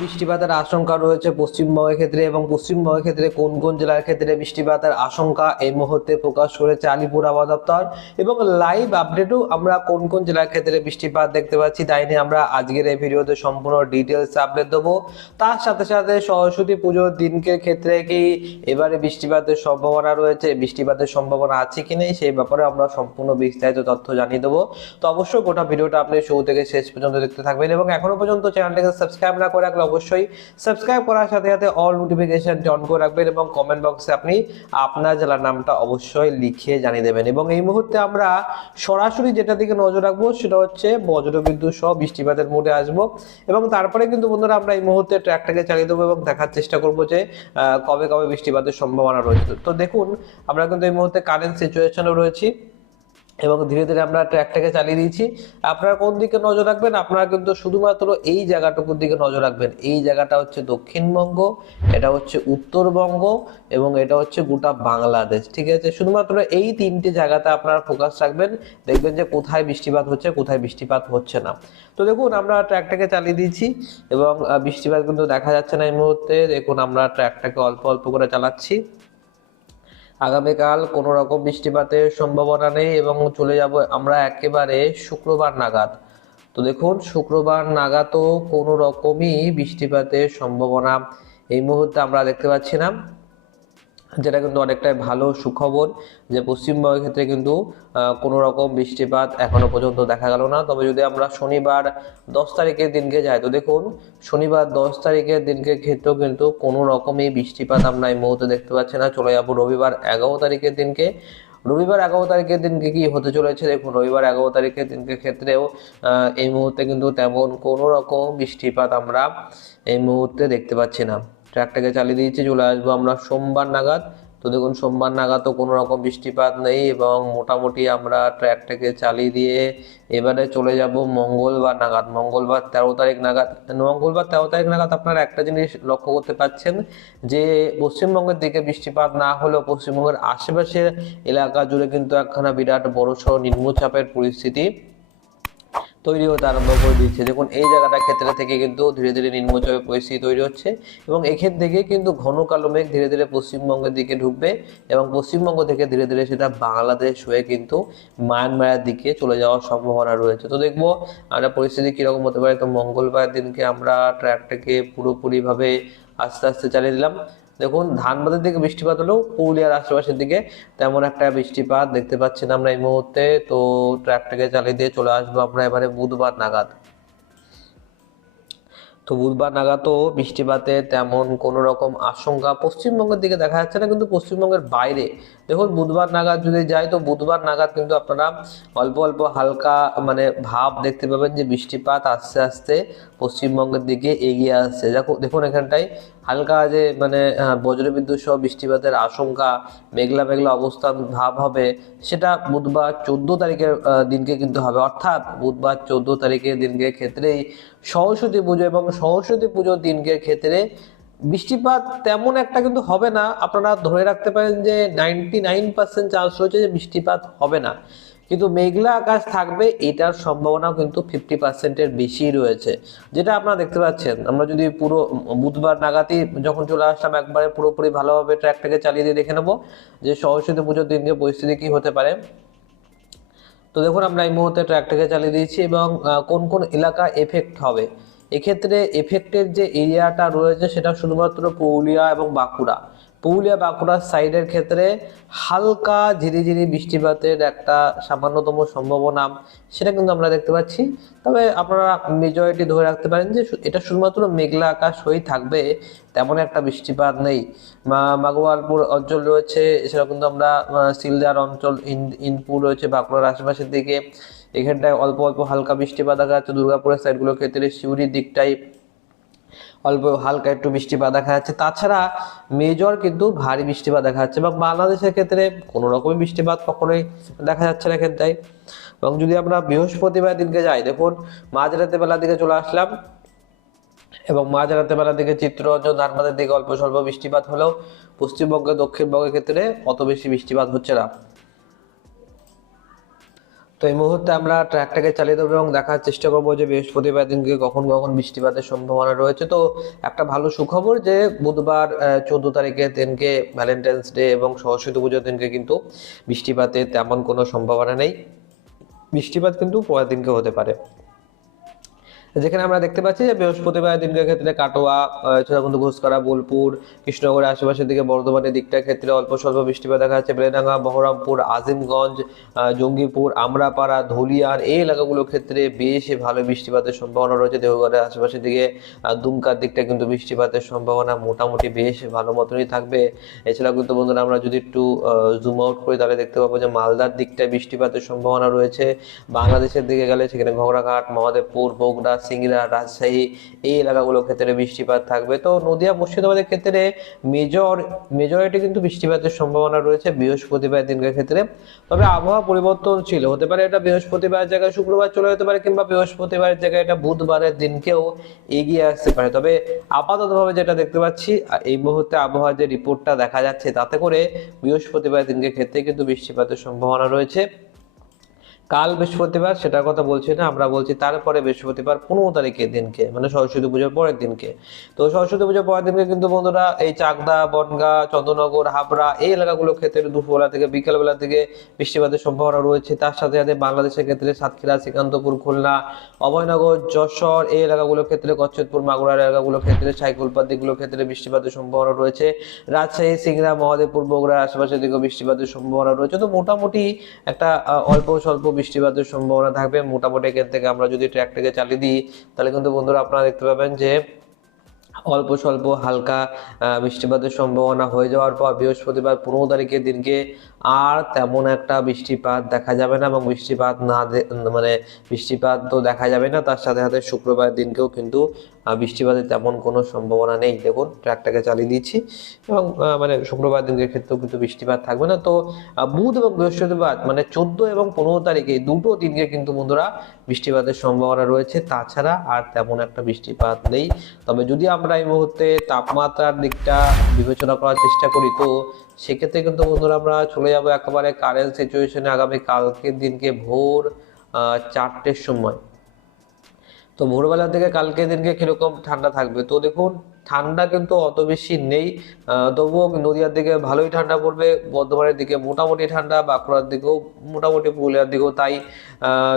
বৃষ্টিপাতের আশঙ্কা রয়েছে পশ্চিমবঙ্গের ক্ষেত্রে এবং পশ্চিমবঙ্গের ক্ষেত্রে কোন কোন জেলার ক্ষেত্রে বৃষ্টিপাতের আশঙ্কা এই মুহূর্তে প্রকাশ করেছে আলিপুর আবহাওয়া দপ্তর এবং লাইভ আপডেটও আমরা কোন কোন জেলার ক্ষেত্রে বৃষ্টিপাত দেখতে পাচ্ছি তাই নিয়ে আমরা আজকের এই ভিডিওতে সম্পূর্ণ ডিটেলস আপডেট দেবো। তার সাথে সাথে সরস্বতী পুজোর দিনকে ক্ষেত্রে কি এবারে বৃষ্টিপাতের সম্ভাবনা রয়েছে? বৃষ্টিপাতের সম্ভাবনা আছে কি নেই? সেই ব্যাপারে আমরা সম্পূর্ণ বিস্তারিত তথ্য জানিয়ে দেবো। তো অবশ্যই গোটা ভিডিওটা আপনি শুরু থেকে শেষ পর্যন্ত দেখতে থাকবেন এবং এখনও পর্যন্ত চ্যানেলটাকে সাবস্ক্রাইব না করে রাখলে অবশ্যই সাবস্ক্রাইব করার সাথে সাথে অল নোটিফিকেশন অন করে রাখবেন এবং কমেন্ট বক্সে আপনি আপনার জেলার নামটা অবশ্যই লিখে জানিয়ে দেবেন। এবং এই মুহূর্তে আমরা সরাসরি যেটা দিকে নজর রাখব সেটা হচ্ছে বজ্রবিদ্যুৎ সহ বৃষ্টিপাতের মোডে আসব এবং তারপরে কিন্তু বন্ধুরা আমরা এই মুহূর্তে ট্র্যাকটাকে চালিয়ে দেবো এবং দেখার চেষ্টা করব যে কবে কবে বৃষ্টিপাতের সম্ভাবনা রয়েছে। তো দেখুন, আমরা কিন্তু এই মুহূর্তে কারেন্ট সিচুয়েশনে রয়েছি। এবং ধীরে ধীরে আমরা ট্র্যাকটাকে চালিয়ে দিয়েছি। আপনারা কোন দিকে নজর রাখবেন? আপনারা কিন্তু শুধুমাত্র এই জায়গাটুকুর দিকে নজর রাখবেন। এই জায়গাটা হচ্ছে দক্ষিণবঙ্গ, এটা হচ্ছে উত্তরবঙ্গ এবং এটা হচ্ছে গোটা বাংলাদেশ, ঠিক আছে? শুধুমাত্র এই তিনটে জায়গাতে আপনারা ফোকাস রাখবেন। দেখবেন যে কোথায় বৃষ্টিপাত হচ্ছে, কোথায় বৃষ্টিপাত হচ্ছে না। তো দেখুন, আমরা ট্র্যাকটাকে চালিয়ে দিয়েছি এবং বৃষ্টিপাত কিন্তু দেখা যাচ্ছে না এই মুহূর্তে। দেখুন, আমরা ট্র্যাকটাকে অল্প অল্প করে চালাচ্ছি। আগামীকাল কোনো রকম বৃষ্টিপাতের সম্ভাবনা নেই এবং চলে যাব আমরা একেবারে শুক্রবার নাগাদ। তো দেখুন, শুক্রবার নাগাদও কোনো রকমই বৃষ্টিপাতের সম্ভাবনা এই মুহূর্তে আমরা দেখতে পাচ্ছি না। যেটা কিন্তু অনেকটাই ভালো সুখবর যে পশ্চিমবঙ্গের ক্ষেত্রে কিন্তু কোনো রকম বৃষ্টিপাত এখনও পর্যন্ত দেখা গেল না। তবে যদি আমরা শনিবার দশ তারিখের দিনকে যাই, তো দেখুন, শনিবার দশ তারিখের দিনকে ক্ষেত্রেও কিন্তু কোনো রকমই বৃষ্টিপাত আমরা এই মুহূর্তে দেখতে পাচ্ছি না। চলে যাব রবিবার এগারো তারিখের দিনকে। রবিবার এগারো তারিখের দিনকে কি হতে চলেছে? দেখুন, রবিবার এগারো তারিখের দিনকে ক্ষেত্রেও এই মুহূর্তে কিন্তু তেমন কোনো রকম বৃষ্টিপাত আমরা এই মুহূর্তে দেখতে পাচ্ছি না। ট্র্যাকটাকে চালিয়ে দিয়েছি, চলে আসব আমরা সোমবার নাগাদ। তো দেখুন, সোমবার নাগাদ তো কোনো রকম বৃষ্টিপাত নেই এবং মোটামুটি আমরা ট্র্যাকটাকে চালিয়ে দিয়ে এবারে চলে যাব মঙ্গলবার নাগাদ। মঙ্গলবার তেরো তারিখ নাগাদ, মঙ্গলবার তেরো তারিখ নাগাদ আপনারা একটা জিনিস লক্ষ্য করতে পাচ্ছেন যে, পশ্চিমবঙ্গের দিকে বৃষ্টিপাত না হলেও পশ্চিমবঙ্গের আশেপাশের এলাকা জুড়ে কিন্তু একখানা বিরাট বড়সড় নিম্নচাপের পরিস্থিতি। তৈরি হতে আরম্ভ করে দিচ্ছে দেখুন, এই জায়গাটা ক্ষেত্রে থেকে কিন্তু ধীরে ধীরে নিম্নচাপের পরিস্থিতি তৈরি হচ্ছে এবং এখান থেকে কিন্তু ঘন কালো মেঘ ধীরে ধীরে পশ্চিমবঙ্গের দিকে ঢুকবে এবং পশ্চিমবঙ্গ থেকে ধীরে ধীরে সেটা বাংলাদেশ হয়ে কিন্তু মায়ানমারের দিকে চলে যাওয়ার সম্ভাবনা রয়েছে। তো দেখব, আমরা পরিস্থিতি কীরকম হতে পারে? তো মঙ্গলবার দিনকে আমরা ট্র্যাকটাকে পুরোপুরিভাবে আস্তে আস্তে চালিয়ে দিলাম দেখুন, ধানবাদের দিকে বৃষ্টিপাত হলেও পুরুলিয়ার আশেপাশের দিকে তেমন একটা বৃষ্টিপাত দেখতে পাচ্ছি না আমরা এই মুহূর্তে। তো ট্র্যাকটাকে চালিয়ে দিয়ে চলে আসব আমরা এবারে বুধবার নাগাদ। তো বুধবার নাগাদও বৃষ্টিপাতে তেমন কোনো রকম আশঙ্কা পশ্চিমবঙ্গের দিকে দেখা যাচ্ছে না, কিন্তু পশ্চিমবঙ্গের বাইরে। দেখুন, বুধবার নাগাদ যদি যাই, তো বুধবার নাগাদ কিন্তু আপনারা অল্প অল্প হালকা মানে ভাব দেখতে পাবেন যে বৃষ্টিপাত আস্তে আস্তে পশ্চিমবঙ্গের দিকে এগিয়ে আসছে। দেখো, দেখুন এখানটায় হালকা যে মানে বজ্রবিদ্যুৎ সহ বৃষ্টিপাতের আশঙ্কা, মেঘলা মেঘলা অবস্থান ভাব হবে, সেটা বুধবার চোদ্দ তারিখের দিনকে কিন্তু হবে। অর্থাৎ বুধবার চোদ্দ তারিখের দিনকে ক্ষেত্রেই সরস্বতী পুজো এবং সরস্বতী পুজোর দিনকে ক্ষেত্রে বৃষ্টিপাত তেমন একটা কিন্তু হবে না। আপনারা ধরে রাখতে পারেন যে নাইনটি নাইন পার্সেন্ট চান্স রয়েছে যে বৃষ্টিপাত হবে না। কিন্তু মেঘলা আকাশ থাকবে, এটার সম্ভাবনাও কিন্তু ফিফটি পার্সেন্টের বেশি রয়েছে। যেটা আপনারা দেখতে পাচ্ছেন, আমরা যদি পুরো বুধবার নাগাদই যখন চলে আসলাম, একবারে পুরোপুরি ভালোভাবে ট্র্যাকটাকে চালিয়ে দিয়ে দেখে নেব যে সরস্বতী পুজোর দিনকে পরিস্থিতি কি হতে পারে। তো দেখুন, আমরা এই মুহূর্তে ট্র্যাকটাকে চালিয়ে দিয়েছি এবং কোন কোন এলাকা এফেক্ট হবে। এক্ষেত্রে এফেক্টের যে এরিয়াটা রয়েছে, সেটা শুধুমাত্র পুরুলিয়া এবং বাঁকুড়া। পুরুলিয়া বাঁকুড়ার সাইডের ক্ষেত্রে হালকা ঝিরিঝিরি বৃষ্টিপাতের একটা সামান্যতম সম্ভাবনা সেটা কিন্তু আমরা দেখতে পাচ্ছি। তবে আপনারা মেজরিটি ধরে রাখতে পারেন যে এটা শুধুমাত্র মেঘলা আকাশ হয়েই থাকবে, তেমন একটা বৃষ্টিপাত নেই। মাগোয়ালপুর অঞ্চল রয়েছে এছাড়া কিন্তু আমরা সিলদার অঞ্চল, ইন- ইনপুর রয়েছে, বাঁকুড়ার আশেপাশের দিকে। এখানটায় অল্প অল্প হালকা বৃষ্টিপাত দেখা যাচ্ছে, দুর্গাপুরের সাইডগুলোর ক্ষেত্রে শিউরির দিকটাই অল্প হালকা একটু বৃষ্টিপাত দেখা যাচ্ছে। তাছাড়া মেজর কিন্তু ভারী বৃষ্টিপাত দেখা যাচ্ছে এবং বাংলাদেশের ক্ষেত্রে কোনো রকমই বৃষ্টিপাত কখনোই দেখা যাচ্ছে না ক্ষেত্রে। এবং যদি আমরা বৃহস্পতিবার দিনকে যাই, দেখুন মাঝরাতে বেলার দিকে চলে আসলাম এবং মাঝরাতে বেলার দিকে চিত্ররঞ্জন ধানবাদের দিকে অল্প স্বল্প বৃষ্টিপাত হলেও পশ্চিমবঙ্গে, দক্ষিণবঙ্গের ক্ষেত্রে অত বেশি বৃষ্টিপাত হচ্ছে না। তো এই মুহূর্তে আমরা ট্র্যাকটাকে চালিয়ে দেবো এবং দেখার চেষ্টা করব যে বৃহস্পতিবার দিনকে কখন কখন বৃষ্টিপাতের সম্ভাবনা রয়েছে। তো একটা ভালো সুখবর যে বুধবার চোদ্দ তারিখের দিনকে ভ্যালেন্টাইন্স ডে এবং সরস্বতী পুজোর দিনকে কিন্তু বৃষ্টিপাতের তেমন কোনো সম্ভাবনা নেই। বৃষ্টিপাত কিন্তু পরের দিনকে হতে পারে। যেখানে আমরা দেখতে পাচ্ছি যে বৃহস্পতিবার দিনকের ক্ষেত্রে কাটোয়া ছোটাকুন্দু ঘোষকরা, বোলপুর, কৃষ্ণনগরের আশেপাশের দিকে বর্ধমানের দিকটার ক্ষেত্রে অল্প স্বল্প বৃষ্টিপাত দেখা যাচ্ছে। বেলেডাঙ্গা, বহরমপুর, আজিমগঞ্জ জঙ্গিপুর, আমরাপাড়া ধুলিয়ান এই এলাকাগুলোর ক্ষেত্রে বেশ ভালো বৃষ্টিপাতের সম্ভাবনা রয়েছে। দেহগড়ের আশেপাশের দিকে দুমকার দিকটা কিন্তু বৃষ্টিপাতের সম্ভাবনা মোটামুটি বেশ ভালো মতনই থাকবে। এছাড়াও কিন্তু বন্ধুরা, আমরা যদি একটু জুম আউট করি, তাহলে দেখতে পাবো যে মালদার দিকটায় বৃষ্টিপাতের সম্ভাবনা রয়েছে। বাংলাদেশের দিকে গেলে সেখানে ঘোড়াঘাট, মহাদেবপুর, বগুড়া সিংড়া রাজশাহী, এই এলাকাগুলোর ক্ষেত্রে বৃষ্টিপাত থাকবে। তো নদিয়া, মুর্শিদাবাদের ক্ষেত্রে মেজর, মেজরিটি কিন্তু বৃষ্টিপাতের সম্ভাবনা রয়েছে বৃহস্পতিবার দিনের ক্ষেত্রে। তবে আবহাওয়া পরিবর্তন ছিল, হতে পারে এটা বৃহস্পতিবার জায়গায় শুক্রবার চলে যেতে পারে কিংবা বৃহস্পতিবারের জায়গায় এটা বুধবারের দিনকেও এগিয়ে আসতে পারে। তবে আপাততভাবে যেটা দেখতে পাচ্ছি এই মুহূর্তে আবহাওয়ার যে রিপোর্টটা দেখা যাচ্ছে, তাতে করে বৃহস্পতিবার দিনকে ক্ষেত্রে কিন্তু বৃষ্টিপাতের সম্ভাবনা রয়েছে। কাল বৃহস্পতিবার সেটার কথা বলছি না, আমরা বলছি তারপরে বৃহস্পতিবার পনেরো তারিখের দিনকে মানে সরস্বতী পুজোর পরের দিনকে। তো সরস্বতী পুজোর পরের দিনকে কিন্তু বন্ধুরা এই চাকদা, বনগা, চন্দ্রনগর, হাবড়া এই এলাকাগুলোর ক্ষেত্রে দুপুরবেলা থেকে, বিকেলবেলা থেকে বৃষ্টিপাতের সম্ভাবনা রয়েছে। তার সাথে সাথে বাংলাদেশের ক্ষেত্রে সাতক্ষীরা, শ্রীকান্তপুর, খুলনা, অভয়নগর, যশোর এই এলাকাগুলোর ক্ষেত্রে কচ্ছদপুর মাগুরার এলাকাগুলোর ক্ষেত্রে সাইকুলপাত দিকগুলোর ক্ষেত্রে বৃষ্টিপাতের সম্ভাবনা রয়েছে। রাজশাহী, সিংড়া, মহাদেবপুর, বগুড়ার আশেপাশের দিকেও বৃষ্টিপাতের সম্ভাবনা রয়েছে। তো মোটামুটি একটা অল্প স্বল্প বৃষ্টিপাতের সম্ভাবনা থাকবে। মোটামুটি এখান থেকে আমরা যদি ট্র্যাকটাকে চালিয়ে দিই, তাহলে কিন্তু বন্ধুরা আপনারা দেখতে পাবেন যে অল্প স্বল্প হালকা বৃষ্টিপাতের সম্ভাবনা হয়ে যাওয়ার পর বৃহস্পতিবার পনেরো তারিখের দিনকে আর তেমন একটা বৃষ্টিপাত দেখা যাবে না এবং বৃষ্টিপাত না মানে বৃষ্টিপাত তো দেখা যাবে না। তার সাথে সাথে শুক্রবার দিনকেও কিন্তু বৃষ্টিপাতের তেমন কোনো সম্ভাবনা নেই। দেখুন ট্র্যাকটাকে চালিয়ে দিচ্ছি এবং মানে শুক্রবার দিনের ক্ষেত্রেও কিন্তু বৃষ্টিপাত থাকবে না। তো বুধ এবং বৃহস্পতিবার মানে চোদ্দ এবং পনেরো তারিখে দুটো দিনকে কিন্তু বন্ধুরা বৃষ্টিপাতের সম্ভাবনা রয়েছে। তাছাড়া আর তেমন একটা বৃষ্টিপাত নেই। তবে যদি আমরা এই মুহূর্তে তাপমাত্রার দিকটা বিবেচনা করার চেষ্টা করি, তো সেক্ষেত্রে কিন্তু বন্ধুরা আমরা চলে যাব একেবারে কারেন্ট সিচুয়েশনে আগামী কালকের দিনকে ভোর চারটের সময়। তো ভোরবেলা থেকে কালকে দিনকে কীরকম ঠান্ডা থাকবে? তো দেখুন ঠান্ডা কিন্তু অত বেশি নেই। তবুও নদিয়ার দিকে ভালোই ঠান্ডা পড়বে। বর্ধমানের দিকে মোটামুটি ঠান্ডা, বাঁকুড়ার দিকেও মোটামুটি পুরুলিয়ার দিকেও তাই।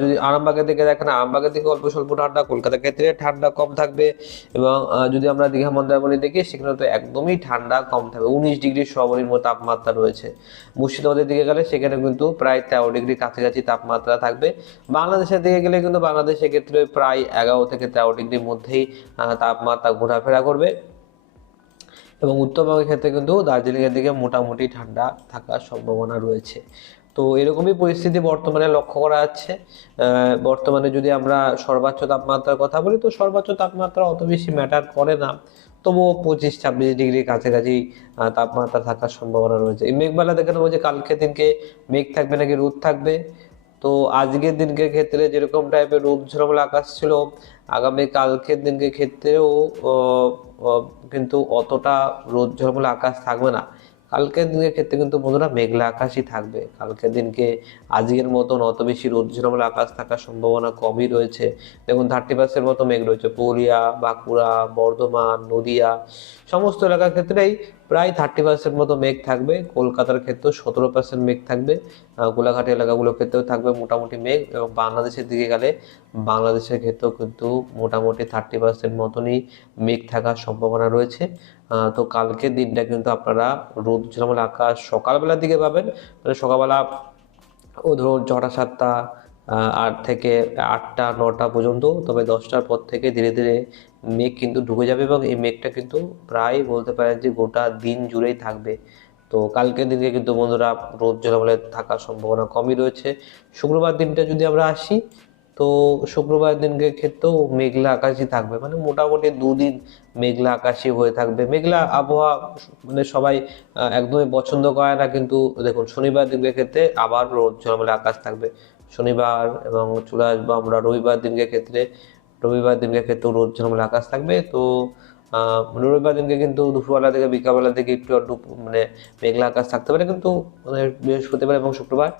যদি আরামবাগের দিকে দেখেন, আরামবাগের দিকে অল্প স্বল্প ঠান্ডা, কলকাতার ক্ষেত্রে ঠান্ডা কম থাকবে। এবং যদি আমরা দীঘা মন্দারমণি দেখি সেখানে তো একদমই ঠান্ডা কম থাকবে। উনিশ ডিগ্রি সর্বনিম্ন তাপমাত্রা রয়েছে। মুর্শিদাবাদের দিকে গেলে সেখানে কিন্তু প্রায় তেরো ডিগ্রি কাছাকাছি তাপমাত্রা থাকবে। বাংলাদেশের দিকে গেলে কিন্তু বাংলাদেশের ক্ষেত্রে প্রায় এগারো থেকে তেরো ডিগ্রির মধ্যেই তাপমাত্রা ঘোরাফেরা করবে। এবং উত্তরবঙ্গের ক্ষেত্রে কিন্তু দার্জিলিংয়ের দিকে মোটামুটি ঠান্ডা থাকার সম্ভাবনা রয়েছে। তো এরকমই পরিস্থিতি বর্তমানে লক্ষ্য করা যাচ্ছে। বর্তমানে যদি আমরা সর্বোচ্চ তাপমাত্রার কথা বলি, তো সর্বোচ্চ তাপমাত্রা অত বেশি ম্যাটার করে না। তবুও পঁচিশ ছাব্বিশ ডিগ্রির কাছাকাছি তাপমাত্রা থাকার সম্ভাবনা রয়েছে। এই মেঘবেলা দেখে নেব যে কালকে দিনকে মেঘ থাকবে নাকি রোদ থাকবে। তো আজকের দিনকে ক্ষেত্রে যেরকম টাইপের রোদ ঝলমলে আকাশ ছিল, আগামী কালকের দিনকে ক্ষেত্রেও কিন্তু অতটা রোদ ঝরমল আকাশ থাকবে না। কালকের দিনের ক্ষেত্রে কিন্তু বন্ধুরা মেঘলা আকাশই থাকবে। কালকের দিনকে আজকের মতন অত বেশি রোদ ঝলমলে আকাশ থাকার সম্ভাবনা কমই রয়েছে। দেখুন থার্টি পার্সেন্ট মতো মেঘ রয়েছে। পুরুলিয়া, বাঁকুড়া, বর্ধমান, নদিয়া, সমস্ত এলাকার ক্ষেত্রেই প্রায় থার্টি পার্সেন্ট মতো মেঘ থাকবে। কলকাতার ক্ষেত্রেও সতেরো পার্সেন্ট মেঘ থাকবে। গোলাঘাট এলাকাগুলোর ক্ষেত্রেও থাকবে মোটামুটি মেঘ এবং বাংলাদেশের দিকে গেলে বাংলাদেশের ক্ষেত্রেও কিন্তু মোটামুটি থার্টি পার্সেন্ট মতনই মেঘ থাকার সম্ভাবনা রয়েছে। তো কালকের দিনটা কিন্তু আপনারা রোদ ঝলমলে আকাশ সকালবেলার দিকে পাবেন। মানে সকালবেলা ও ধরুন ছটা, সাতটা আট থেকে আটটা, নটা পর্যন্ত, তবে দশটার পর থেকে ধীরে ধীরে মেঘ কিন্তু ঢুকে যাবে এবং এই মেঘটা কিন্তু প্রায় বলতে পারেন যে গোটা দিন জুড়েই থাকবে। তো কালকের দিনকে কিন্তু বন্ধুরা রোদ ঝলমলে থাকার সম্ভাবনা কমই রয়েছে। শুক্রবার দিনটা যদি আমরা আসি তো শুক্রবার দিনকে ক্ষেত্রেও মেঘলা আকাশই থাকবে। মানে মোটামুটি দুদিন মেঘলা আকাশই হয়ে থাকবে। মেঘলা আবহাওয়া মানে সবাই একদমই পছন্দ করে না, কিন্তু দেখুন, শনিবার দিনকে ক্ষেত্রে আবার রোদ, ঝলমলে আকাশ থাকবে। শনিবার এবং চলে আসব আমরা রবিবার দিনকে ক্ষেত্রে, রবিবার দিনকে ক্ষেত্রেও রোদ, ঝলমলে আকাশ থাকবে। তো রবিবার দিনকে কিন্তু দুপুরবেলা থেকে, বিকালবেলা থেকে একটু একটু মানে মেঘলা আকাশ থাকতে পারে, কিন্তু মানে বৃহস্পতিবার এবং শুক্রবার